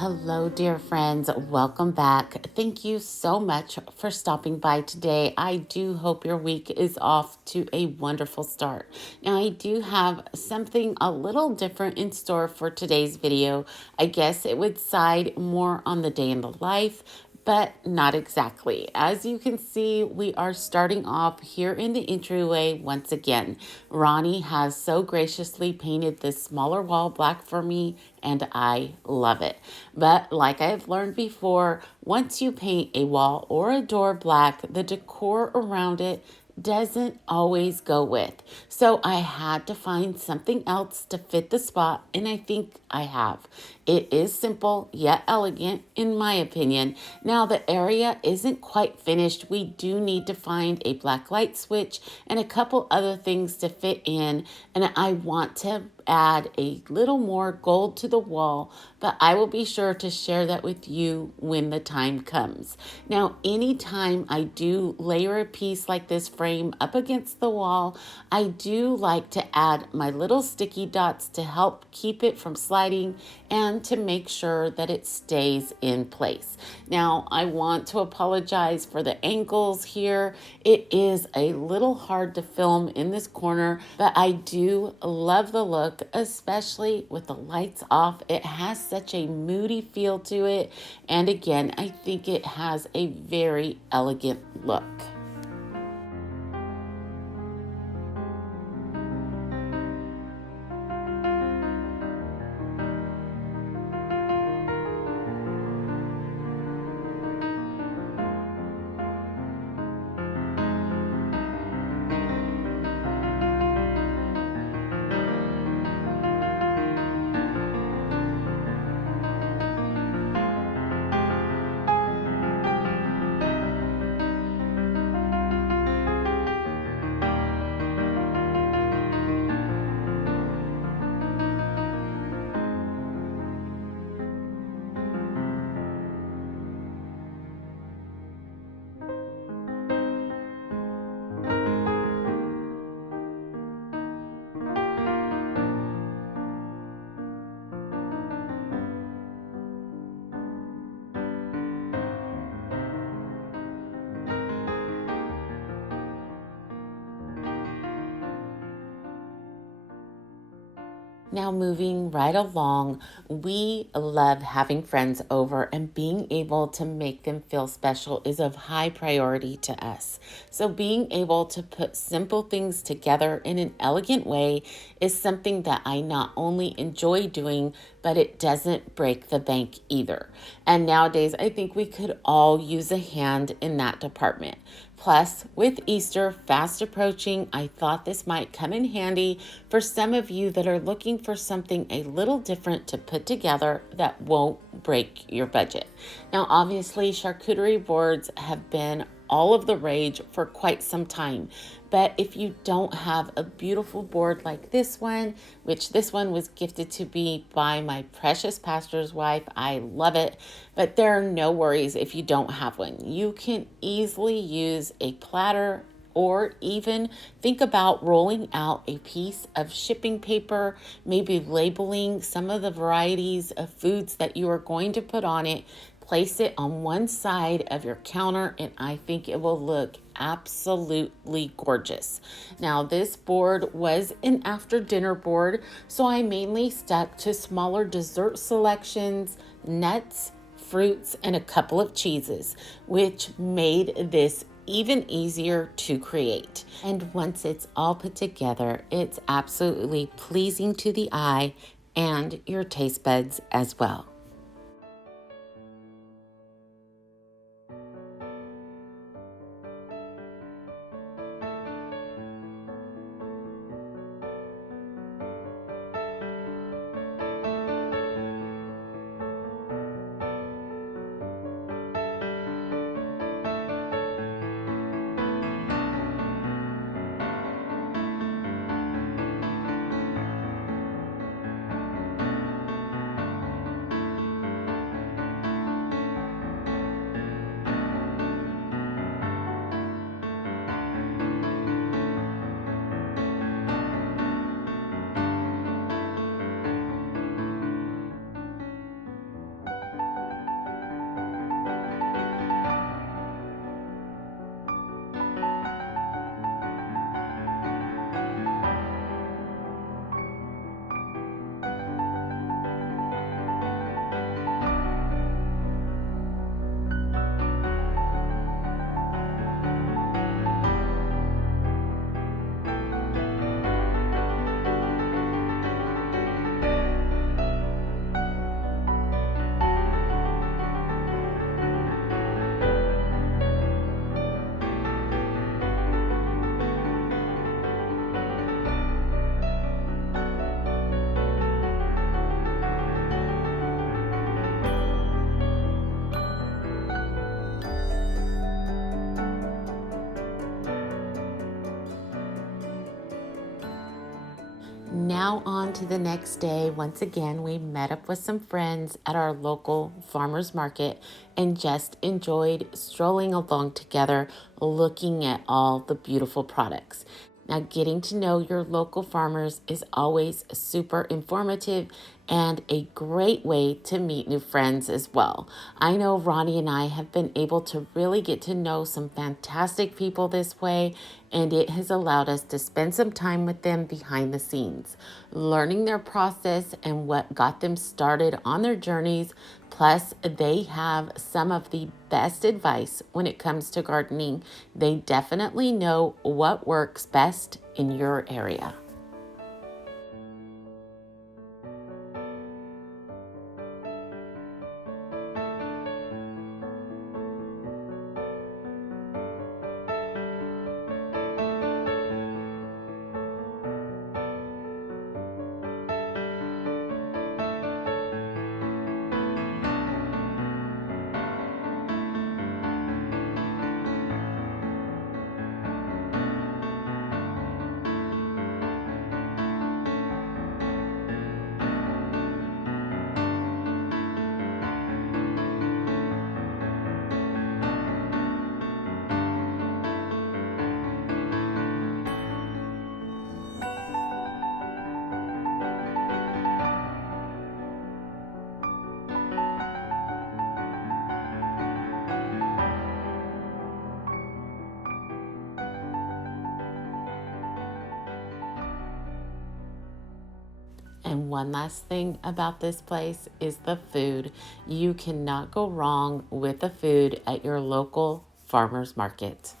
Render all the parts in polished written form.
Hello, dear friends. Welcome back. Thank you so much for stopping by today. I do hope your week is off to a wonderful start. Now, I do have something a little different in store for today's video. I guess it would side more on the day in the life, but not exactly. As you can see, we are starting off here in the entryway once again. Ronnie has so graciously painted this smaller wall black for me, and I love it. But like I've learned before, once you paint a wall or a door black, the decor around it doesn't always go with. So I had to find something else to fit the spot, and I think I have. It is simple yet elegant, in my opinion. Now, the area isn't quite finished. We do need to find a black light switch and a couple other things to fit in, and I want to add a little more gold to the wall, but I will be sure to share that with you when the time comes. Now, anytime I do layer a piece like this frame up against the wall, I do like to add my little sticky dots to help keep it from sliding and to make sure that it stays in place. Now, I want to apologize for the angles here. It is a little hard to film in this corner, but I do love the look, especially with the lights off. It has such a moody feel to it. And again, I think it has a very elegant look. Now, moving right along, we love having friends over, and being able to make them feel special is of high priority to us. So being able to put simple things together in an elegant way is something that I not only enjoy doing, but it doesn't break the bank either. And nowadays, I think we could all use a hand in that department. Plus, with Easter fast approaching, I thought this might come in handy for some of you that are looking for something a little different to put together that won't break your budget. Now, obviously, charcuterie boards have been all of the rage for quite some time. But if you don't have a beautiful board like this one, which this one was gifted to me by my precious pastor's wife, I love it. But there are no worries if you don't have one. You can easily use a platter, or even think about rolling out a piece of shipping paper, maybe labeling some of the varieties of foods that you are going to put on it. Place it on one side of your counter, and I think it will look absolutely gorgeous. Now, this board was an after dinner board, so I mainly stuck to smaller dessert selections, nuts, fruits, and a couple of cheeses, which made this even easier to create. And once it's all put together, it's absolutely pleasing to the eye and your taste buds as well. Now on to the next day. Once again, we met up with some friends at our local farmers market and just enjoyed strolling along together, looking at all the beautiful products. Now, getting to know your local farmers is always super informative and a great way to meet new friends as well. I know Ronnie and I have been able to really get to know some fantastic people this way, and it has allowed us to spend some time with them behind the scenes, learning their process and what got them started on their journeys. Plus, they have some of the best advice when it comes to gardening. They definitely know what works best in your area. And one last thing about this place is the food. You cannot go wrong with the food at your local farmers market.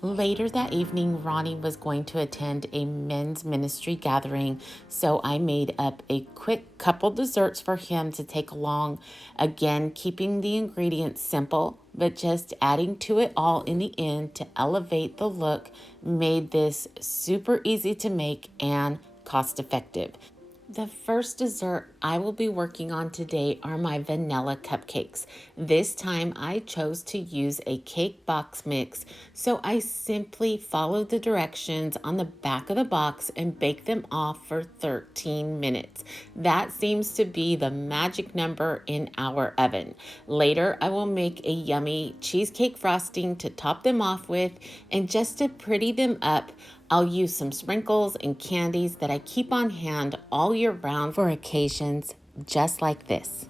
Later that evening, Ronnie was going to attend a men's ministry gathering, so I made up a quick couple desserts for him to take along. Again, keeping the ingredients simple, but just adding to it all in the end to elevate the look made this super easy to make and cost effective. The first dessert I will be working on today are my vanilla cupcakes. This time I chose to use a cake box mix, so I simply followed the directions on the back of the box and baked them off for 13 minutes. That seems to be the magic number in our oven. Later, I will make a yummy cheesecake frosting to top them off with, and just to pretty them up, I'll use some sprinkles and candies that I keep on hand all year round for occasions just like this.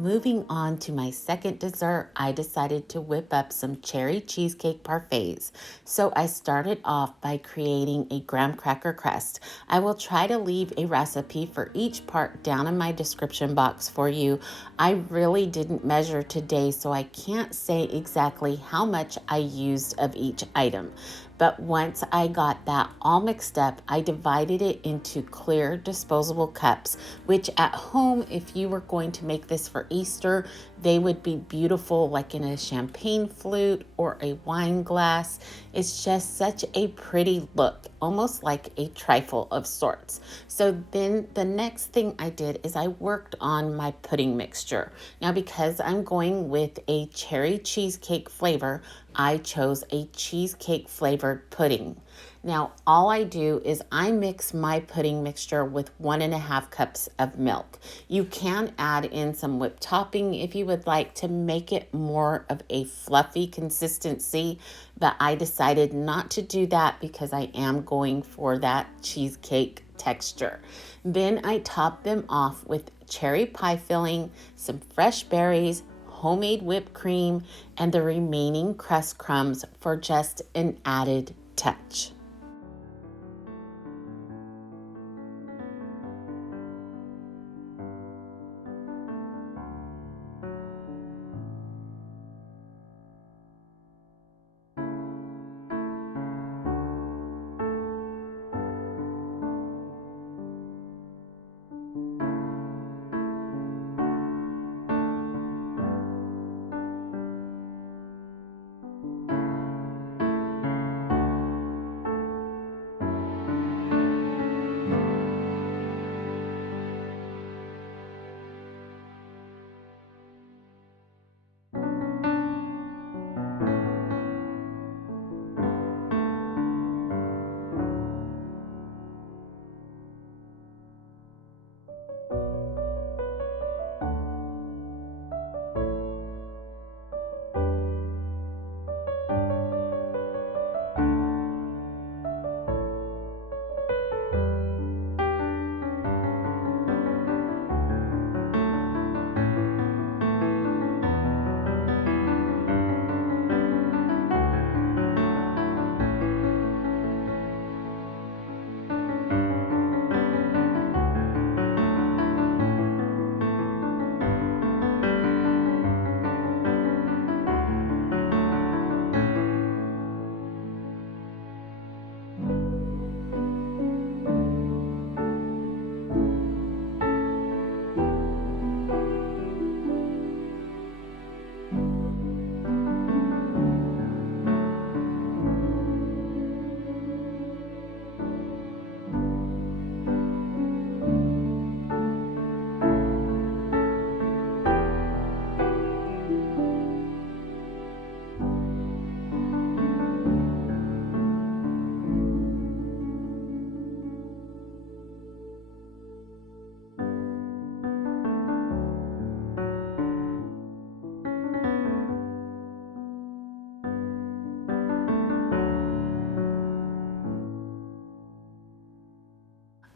moving on to my second dessert, I decided to whip up some cherry cheesecake parfaits. So I started off by creating a graham cracker crust. I will try to leave a recipe for each part down in my description box for you. I really didn't measure today, so I can't say exactly how much I used of each item. But once I got that all mixed up, I divided it into clear disposable cups, which at home, if you were going to make this for Easter, they would be beautiful, like in a champagne flute or a wine glass. It's just such a pretty look, almost like a trifle of sorts. So then the next thing I did is I worked on my pudding mixture. Now, because I'm going with a cherry cheesecake flavor, I chose a cheesecake flavored pudding. Now, all I do is I mix my pudding mixture with 1.5 cups of milk. You can add in some whipped topping if you would like to make it more of a fluffy consistency, but I decided not to do that because I am going for that cheesecake texture. Then I top them off with cherry pie filling, some fresh berries, homemade whipped cream, and the remaining crust crumbs for just an added touch.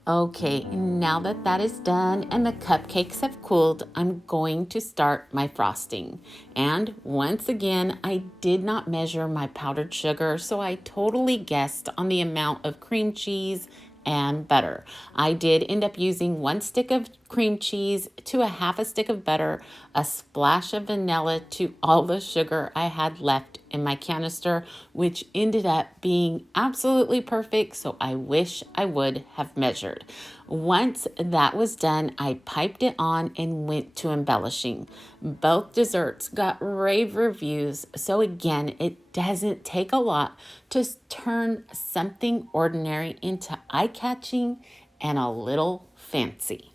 Okay, now that that is done and the cupcakes have cooled, I'm going to start my frosting. And once again, I did not measure my powdered sugar, so I totally guessed on the amount of cream cheese and butter. I did end up using 1 stick of cream cheese to a half a stick of butter, a splash of vanilla to all the sugar I had left in my canister, which ended up being absolutely perfect. So I wish I would have measured. Once that was done, I piped it on and went to embellishing. Both desserts got rave reviews. So again, it doesn't take a lot to turn something ordinary into eye-catching and a little fancy.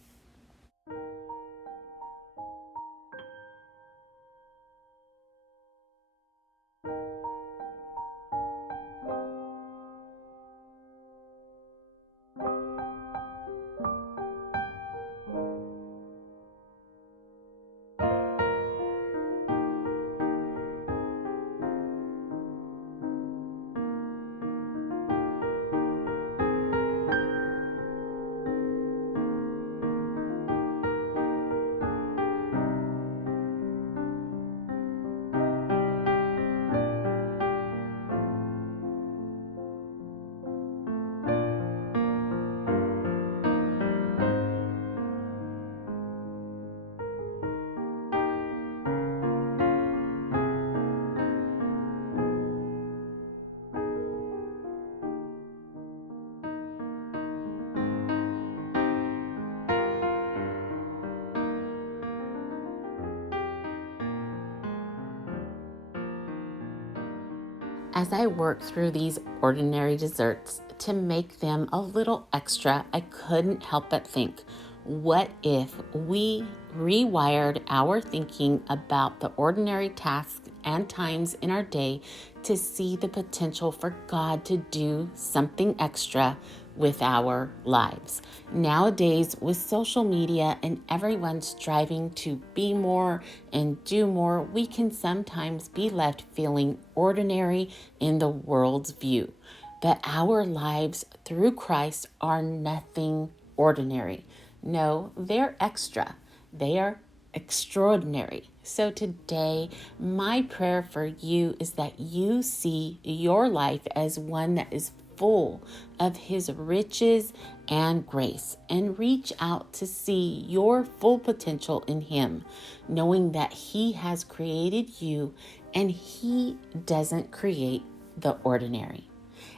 as I work through these ordinary desserts to make them a little extra, I couldn't help but think, what if we rewired our thinking about the ordinary tasks and times in our day to see the potential for God to do something extra with our lives? Nowadays, with social media and everyone striving to be more and do more, we can sometimes be left feeling ordinary in the world's view. But our lives through Christ are nothing ordinary. No, they're extra. They are extraordinary. So today, my prayer for you is that you see your life as one that is full of His riches and grace, and reach out to see your full potential in Him, knowing that He has created you and He doesn't create the ordinary.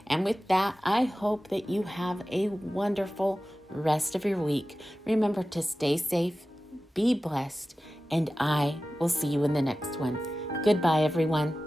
And with that, I hope that you have a wonderful rest of your week. Remember to stay safe, be blessed, and I will see you in the next one. Goodbye, everyone.